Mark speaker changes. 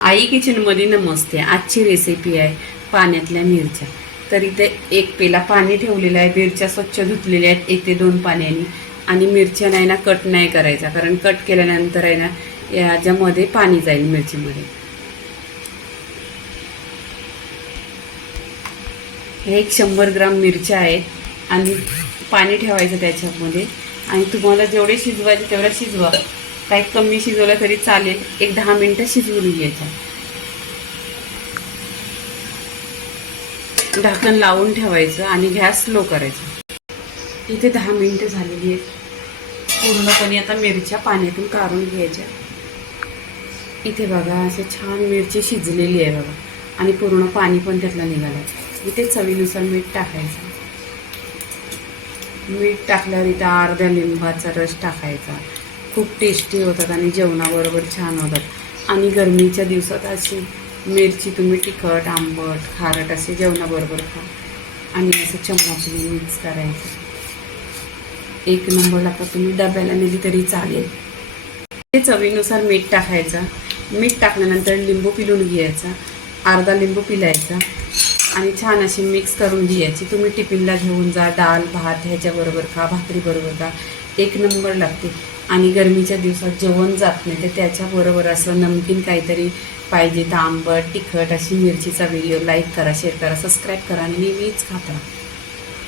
Speaker 1: आई किचनमध्ये नमस्ते. आजची रेसिपी आहे पाण्यातल्या मिरच्या. तर इथे एक पेला पाणी ठेवलेलं आहे. मिरच्या स्वच्छ धुतलेल्या आहेत. एक ते दोन पाण्याने. आणि मिरच्या नाही ना कट नाही करायचा कारण कट केल्यानंतर आहे ना याच्यामध्ये पाणी जाईल मिरचीमध्ये. हे एक शंभर ग्राम मिरच्या आहेत. आणि पाणी ठेवायचं त्याच्यामध्ये. आणि तुम्हाला जेवढे शिजवायचे तेवढं शिजवा. काही कमी शिजवलं तरी चालेल. एक दहा मिनटं शिजवून घ्यायचं. ढाकण लावून ठेवायचं आणि गॅस स्लो करायचा. इथे दहा मिनटं झालेली आहेत. पूर्णपणे आता मिरच्या पाण्यातून काढून घ्यायच्या. इथे बघा असे छान मिरची शिजलेली आहे बघा. आणि पूर्ण पाणी पण त्यातलं निघालं इथे चवीनुसार मीठ टाकायचं. मीठ टाकल्यावर इथं अर्ध्या लिंबाचा रस टाकायचा. खूप टेस्टी होतात आणि जेवणाबरोबर छान होतात. आणि गरमीच्या दिवसात अशी मिरची तुम्ही तिखट आंबट खारट असे जेवणाबरोबर खा. आणि असं चम्मचने मिक्स करायचं. एक नंबरला लागतात तुम्ही डब्याला नेली तरी चालेल. ते चवीनुसार मीठ टाकायचं. मीठ टाकल्यानंतर लिंबू पिलून घ्यायचा. अर्धा लिंबू पिलायचा. आणि छान अशी मिक्स करून घ्यायची. तुम्ही टिफिनला घेऊन जा डाळ भात ह्याच्याबरोबर खा भाकरीबरोबर खा. एक नंबर लागते. आणि गरमीच्या दिवसात जेवण जात नाही तर त्याच्याबरोबर असं नमकीन काहीतरी पाहिजे तर आंबट तिखट अशी मिरचीचा व्हिडिओ लाईक करा शेअर करा सबस्क्राईब करा आणि नेहमीच खाता